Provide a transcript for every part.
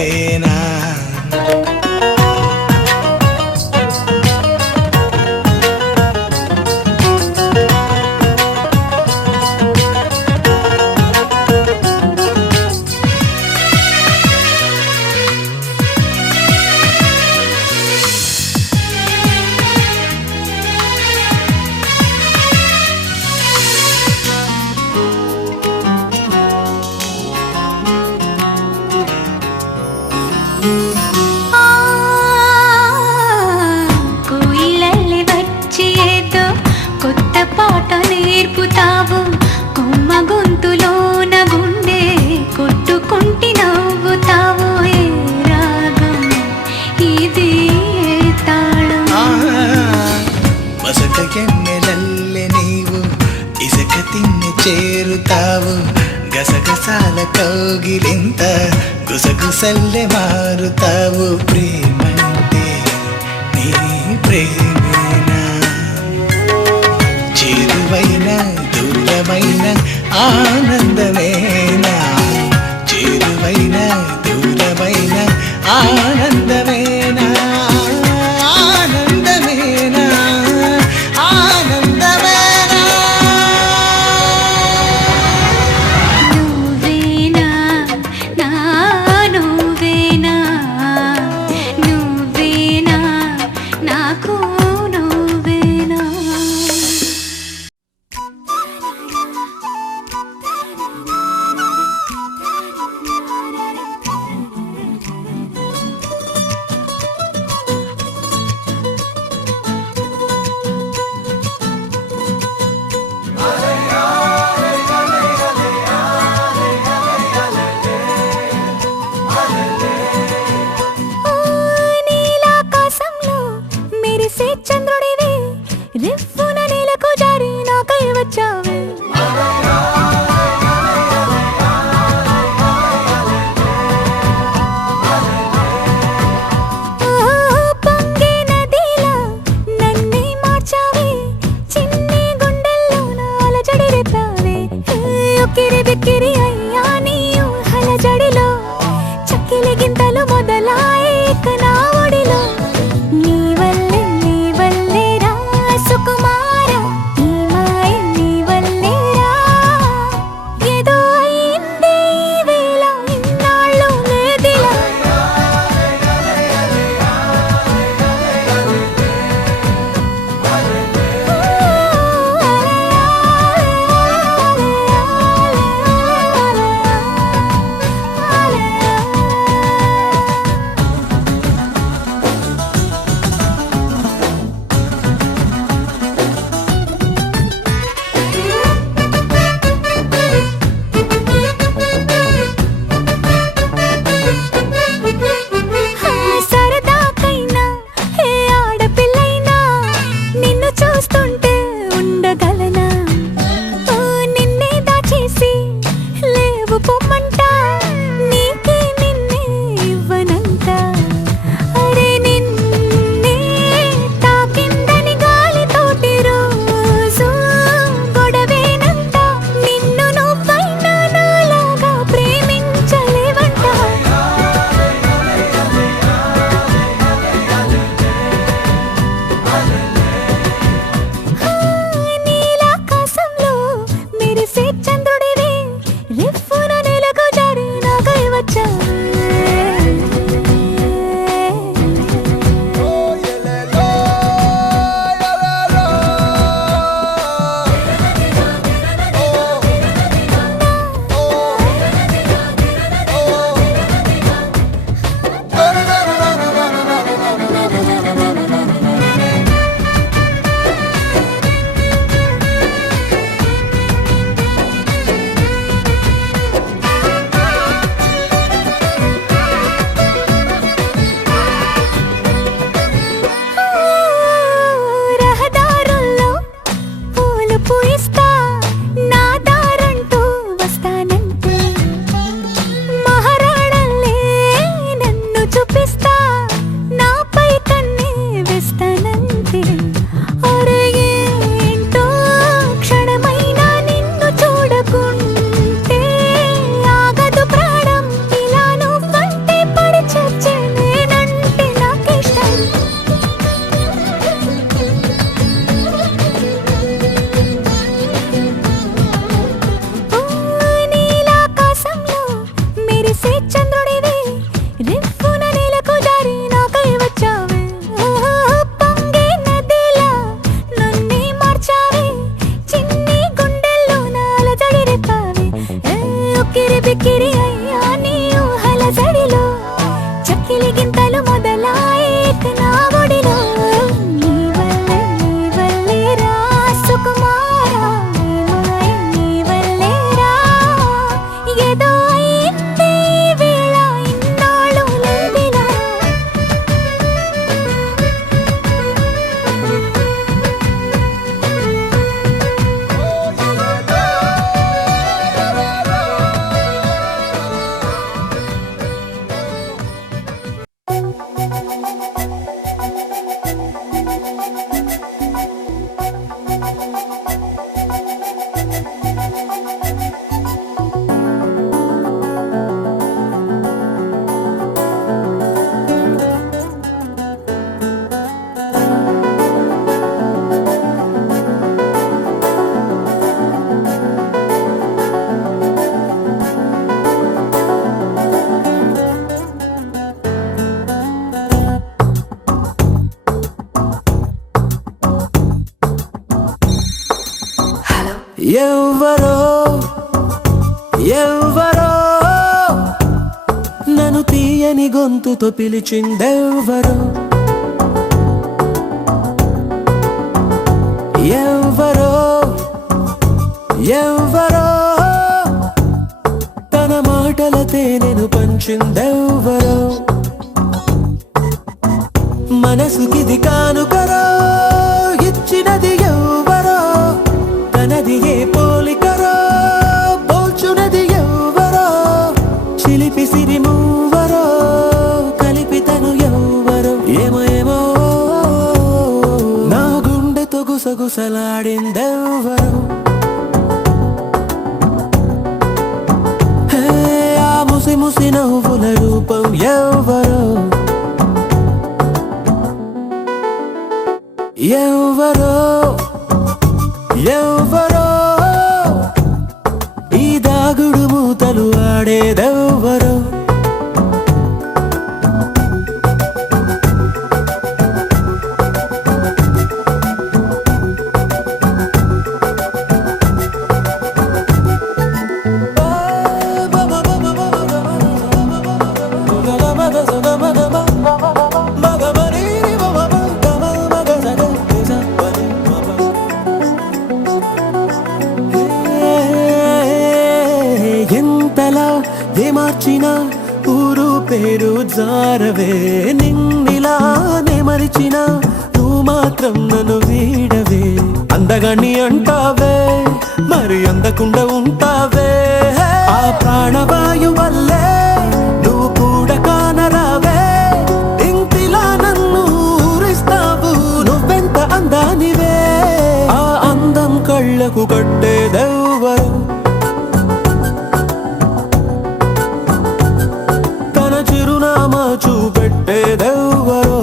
నువ్వేనా చేరుతావు గసగసాల కౌగిలింత గుసగుసల్లె మారుతావు ప్రేమంటే నీ ప్రేమేనా చేరువైన దూరమైన ఆనందమేనా చేరువైన దూరమైన ఆనందమేనా నన్ను తీయని గొంతుతో పిలిచిందెవ్వరో, ఎవ్వరో ఎవ్వరో తన మాటల తేనెను పంచిందెవ్వరో, మనసుకిది కానుకరో ఇచ్చినది ఎవ్వరో, తనది ఏ పోలికరో పోల్చునది ఎవ్వరో, చిలిపి సిరి మూవరో కలిపి తను ఎవ్వరో, ఏమో ఏమో నా గుండెతో గుసగుసలాడిందెవ్వరో, ఆ ముసి ముసి నవ్వుల రూపం ఎవ్వరో, ఎవ్వరో ఎవ్వరో ఈ దాగుడు మూతలు ఆడేదెవ్వరో, ఎంతలా మార్చినా ఊరు పేరు జారవే, నిన్నిలా మరిచినా నువ్వు మాత్రం నన్ను వీడవే, అందగాన్ని అంటావే మరి అందకుండా ఉంటావే, ఆ ప్రాణవాయు వల్లే నువ్వు కూడా కానరావే, ఇంటిలా నన్ను ఊరిస్తావు నువ్వెంత అందానివే, ఆ అందం కళ్ళకు కట్టేదెవ్వరో, తన చిరునామా చూపెట్టేదెవ్వరో,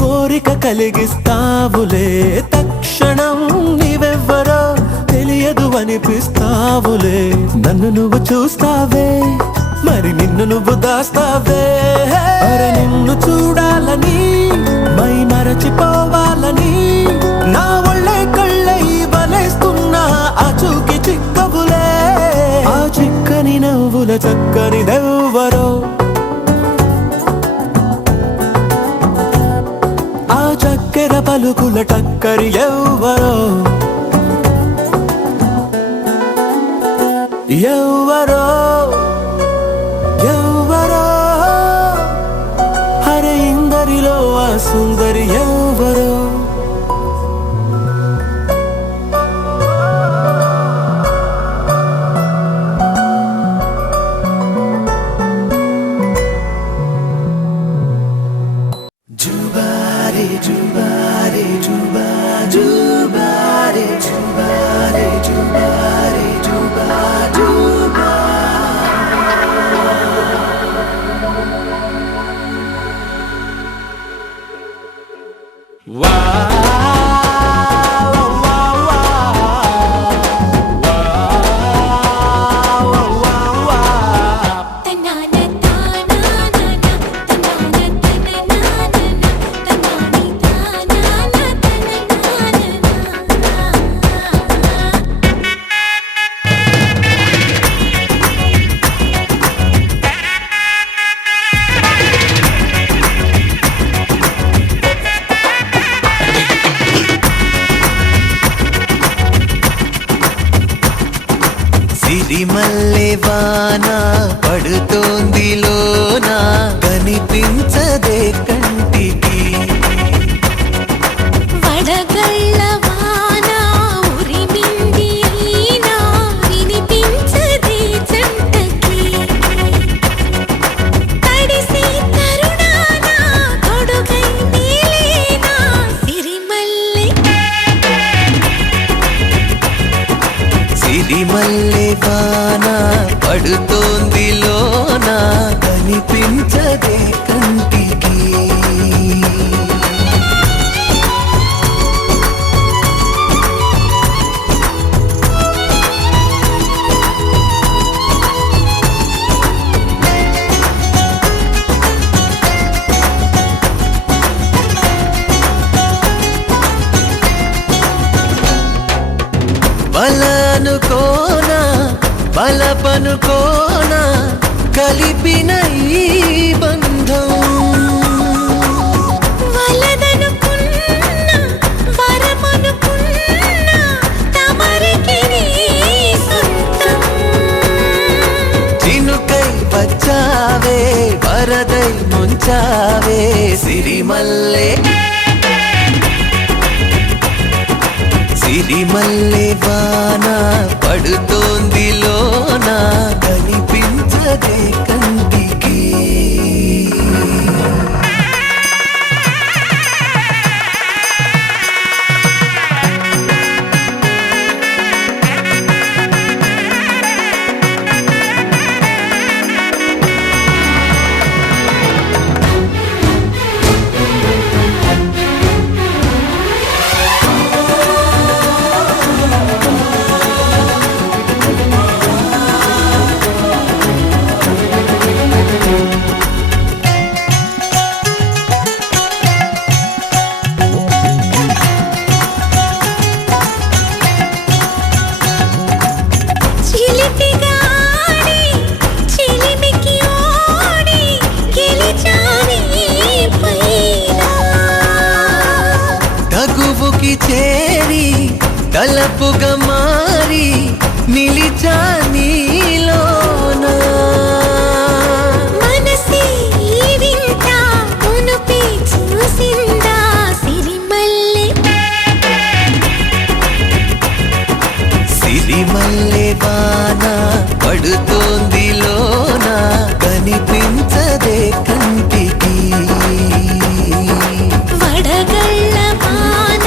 కోరిక కలిగిస్తావులే, తక్షణం నీవెవ్వరో తెలియదు అనిపిస్తావులే, నన్ను నువ్వు చూస్తావే మరి నిన్ను నువ్వు దాస్తావే, అరే నిన్ను చూడాలని మై మరచిపోవాలని నా ఒళ్ళే కళ్ళై వలేస్తున్నా, ఆ చూకి చిక్కవులే ఆ చిక్కని నవ్వుల చక్కనిదెవ్వరో, ఆ చక్కెర పలుకుల టక్కరి ఎవ్వరో, ఎవ్వరో ఎవ్వరో హరే ఇందరిలో ఆ సుందరి ఎవ్వరో, జుబారే జుబారే జుబా జుబారే జుబారే జుబారే జుబా జుబా సిరిమల్లె వాన పడుతోంది లోన, కనిపించదే కంటికి వడగళ్ళ వాన ఉరిమింది అయినా వినిపించదే జంటకి, పడుతోందిలోన కనిపించదే కంటికి బలనుకోనా బలపనుకోనా కలిపిన ఈ బంధం వలదనుకున్నా వరమనుకున్నా తమరికి నీ సొంతం చినుకై వచ్చావే వరదై ముంచావే సిరిమల్లె సిరిమల్లె వాన పడుతోందిలోన కనిపించదే కంటికి తగువుకి చేరి తలపుగా మారి నిలిచా నీలోన మనసి వింత ఉనుపి చూసిందా సిరిమల్లె సిరిమల్లె వాన పడుతోందిలోన కనిపించదే కంటికి వడగళ్ళ వాన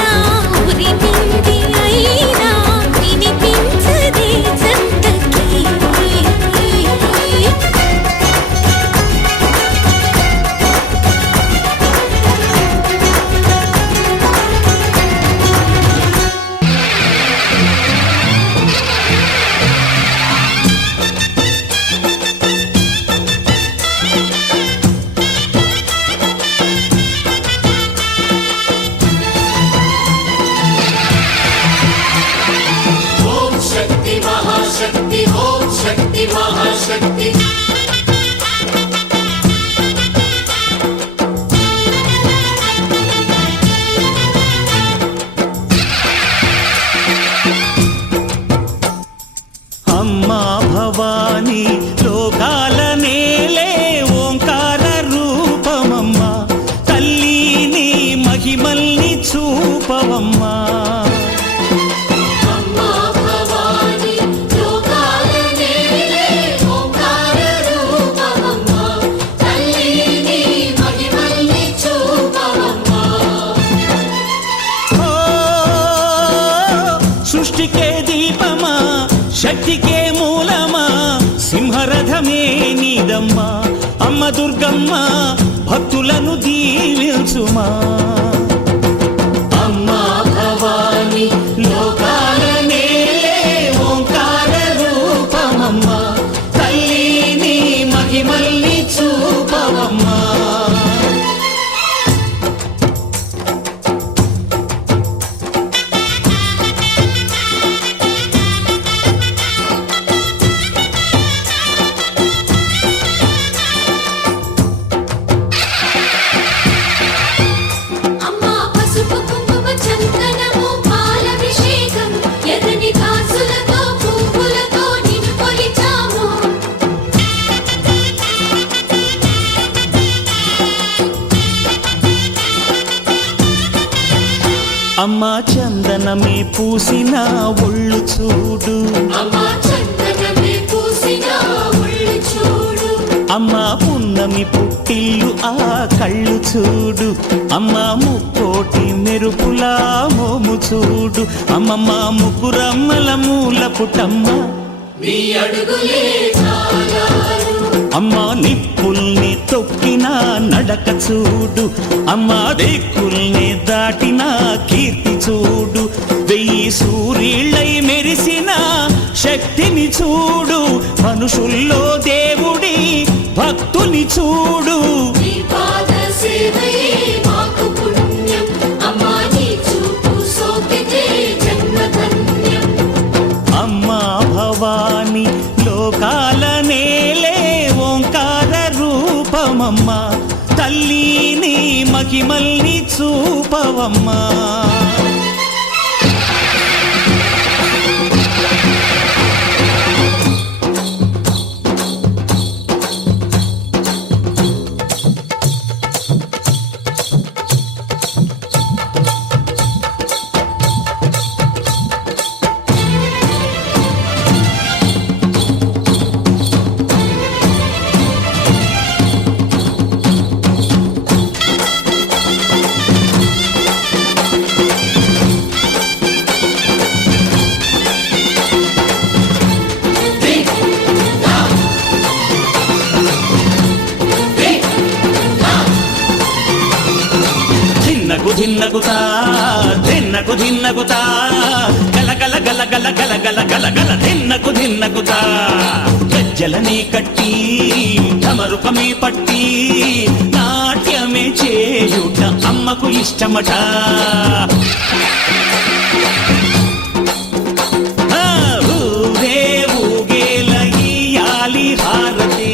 ఉరిమింది అయినా వినిపించదే జంటకి महाशक्ति ओम शक्ति महाशक्ति అమ్మా భవానీ లోకాల నేలే ఓంకార రూపమమ్మా తల్లి నీ మహిమల్ని చూపవమ్మా సృష్టికే దీపమా శక్తికే మూలమా సింహరథమే నీదమ్మా అమ్మ దుర్గమ్మ భక్తులను దీవించుమా అమ్మా భవాని లోకాల నేలే ఓంకార రూపమమ్మా తల్లి నీ మహిమల్ని చూపవమ్మా అమ్మా చందనమే పూసిన ఒళ్ళు చూడు అమ్మా పున్నమి పుట్టిల్లు ఆ కళ్ళు చూడు అమ్మా ముక్కోటి మెరుపులా మోము చూడు అమ్మమ్మ ముగ్గురమ్మల మూల పుటమ్మ నీ అడుగులే చాలా అమ్మా నిప్పుల్ని తొక్కిన నడక చూడు, అమ్మా దిక్కుల్ని దాటిన కీర్తి చూడు, 1000 సూర్యుళ్ళై మెరిసిన శక్తిని చూడు, మనుషుల్లో దేవుడి భక్తుని చూడు. నీ పాద సేవయే మాకు పుణ్యం, అమ్మా నీ చూపు సోకితే జన్మ ధన్యం. అమ్మా భవాని లోకాల నేలే ఓంకార రూపమమ్మా, తల్లిని మహిమల్ని చూపవమ్మా. ధిన్నగుతా ధిన్నగుతా గల గల గల గల గల గల గల గల ధిన్నగుతా గజ్జలని కట్టి ఢమరుకమే పట్టి నాట్యమే చేయుట అమ్మకు ఇష్టమట. ఊరే ఊగేల ఇయ్యాలి హారతి,